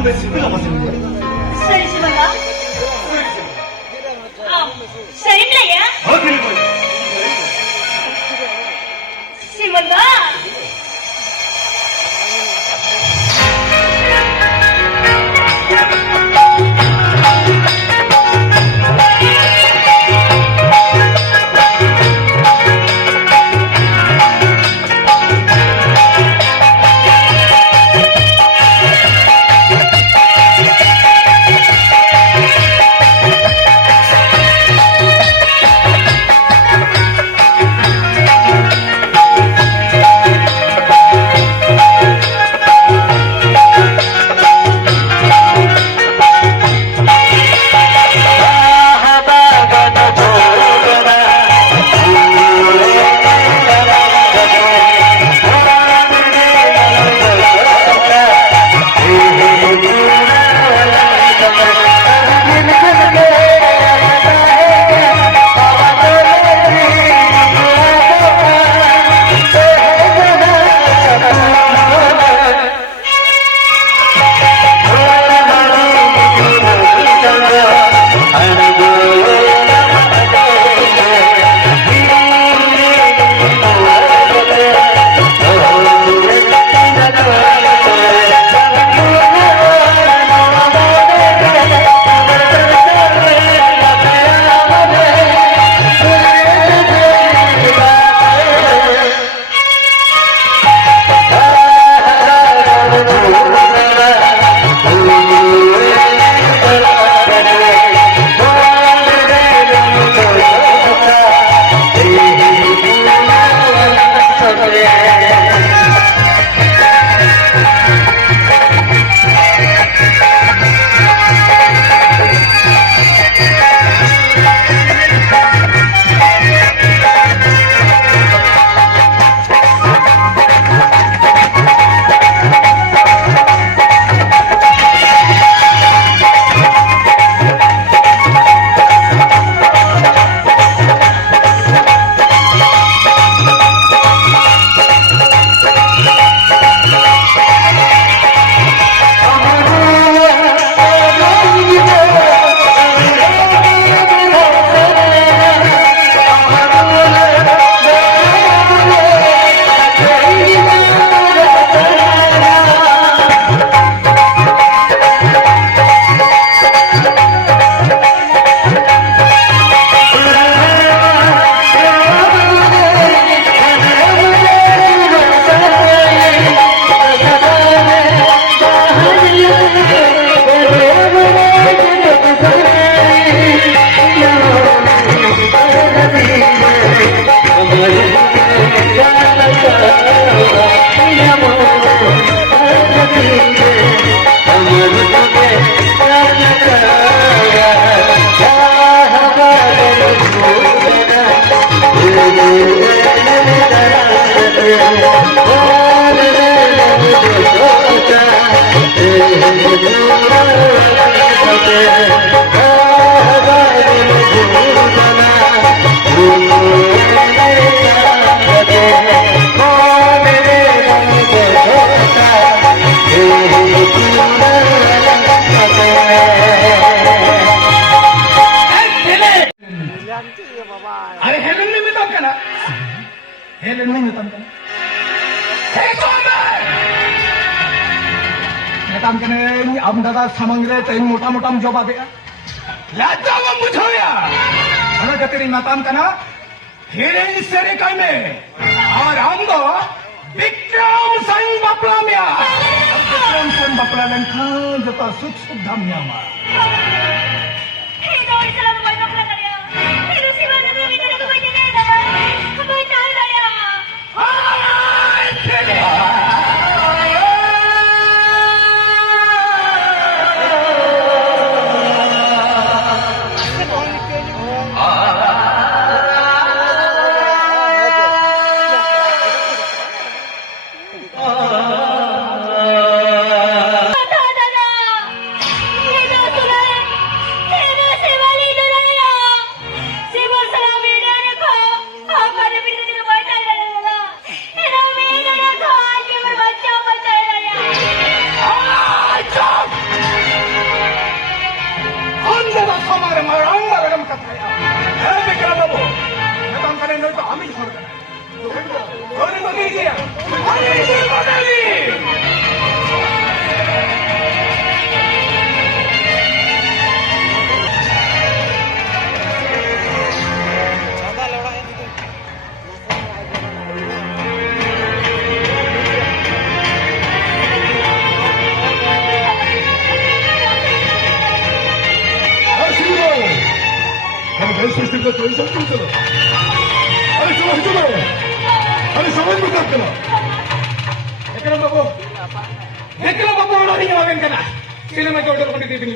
마음에 스피가 맞습니다. சரிசுமல்லா சரிஇல்லையா சிமல்லா अरे हे निमित्त का ना हे निमित्त हे नेताम के ने हम दादा समंगरे तेन मोटा मोटा जवाब दिया लाजा वो बुझोया अरे जतेरी नेताम का ना हिरेन सेरे काय में और हम तो विक्रम संग बापला में विक्रम संग बापला में खान जता सुख सुख धाम में हमारा হ্যাঁ বিক্রম বাবু মেতাম কানে নয়তো আমি সরকার ধরে বাগিয়ে গিয়া আমি বাঙালি बेल सिस्टम का कोई सब चलो अरे समझ चलो अरे समझ में कर चलो విక్రమ్ బాబు అడిగి వాగన్ కదా సినిమా చూడడం కొన్ని తీపి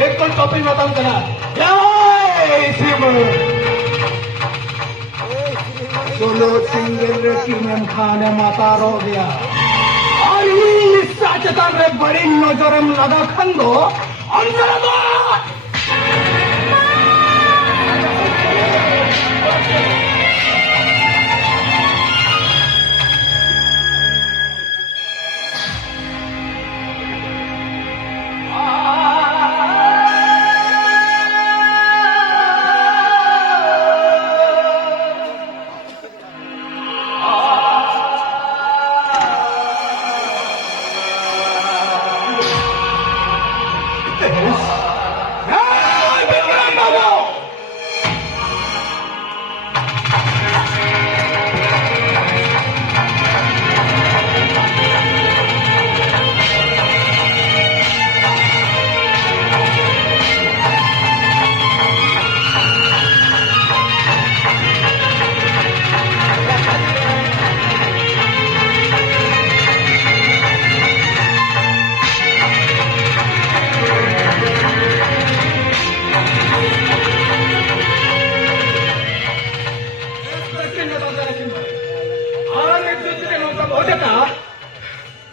एक पण टॉपिक बताऊं करा जय शिव चलो सिंगल की में खाने माता रो गया और ये साचतान रे बड़ी नजरम लगा खंदो अंदर दो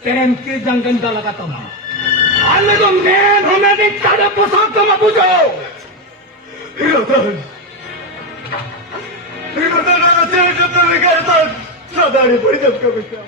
तेरे की जंगन का लगाता हूँ आने तो मैं हमें भी तारे पोशाक को मत पूछो साधारण पड़ी जब का बेटा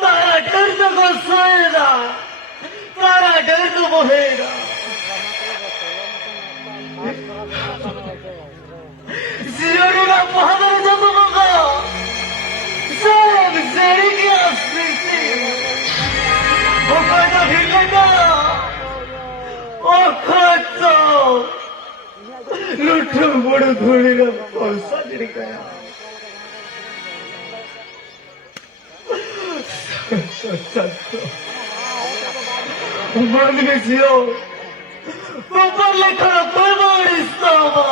तारा डर को सोएगा तारा डर को बोहेगा जियोगा बहादुर जब होगा सब जेरी की आस्ती वो कहता भिड़ेगा ओ खाता लुट्ठू बड़ो धोएगा पैसा गिरेगा Umani Mesio, Papa Lekara Papa Istava.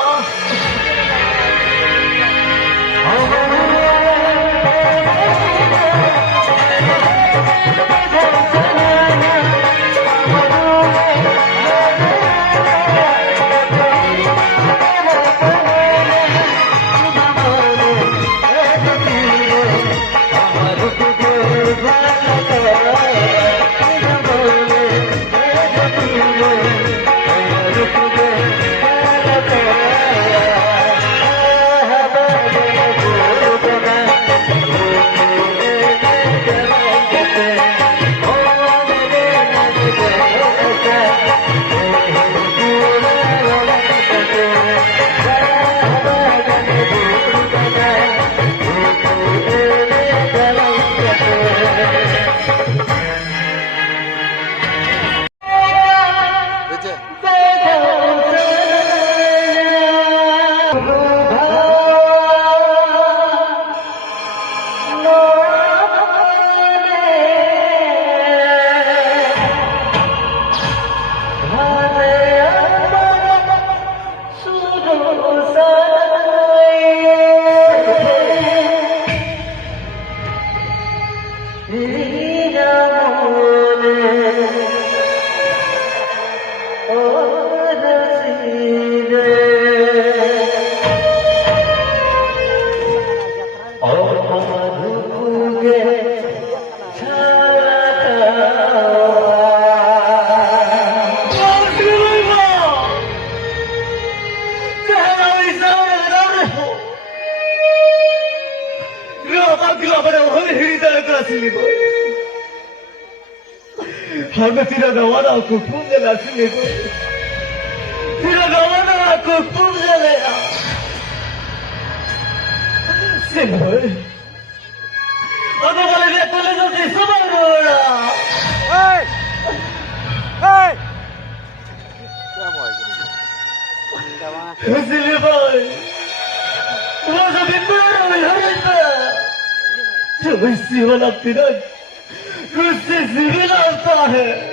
तिला गावाला कुठून गेला असेल तिला गावाला कुठून गेले आता मला भेटले नव्हते समोर माझा बिंदू लागते ना कुस्ती सिविल आता है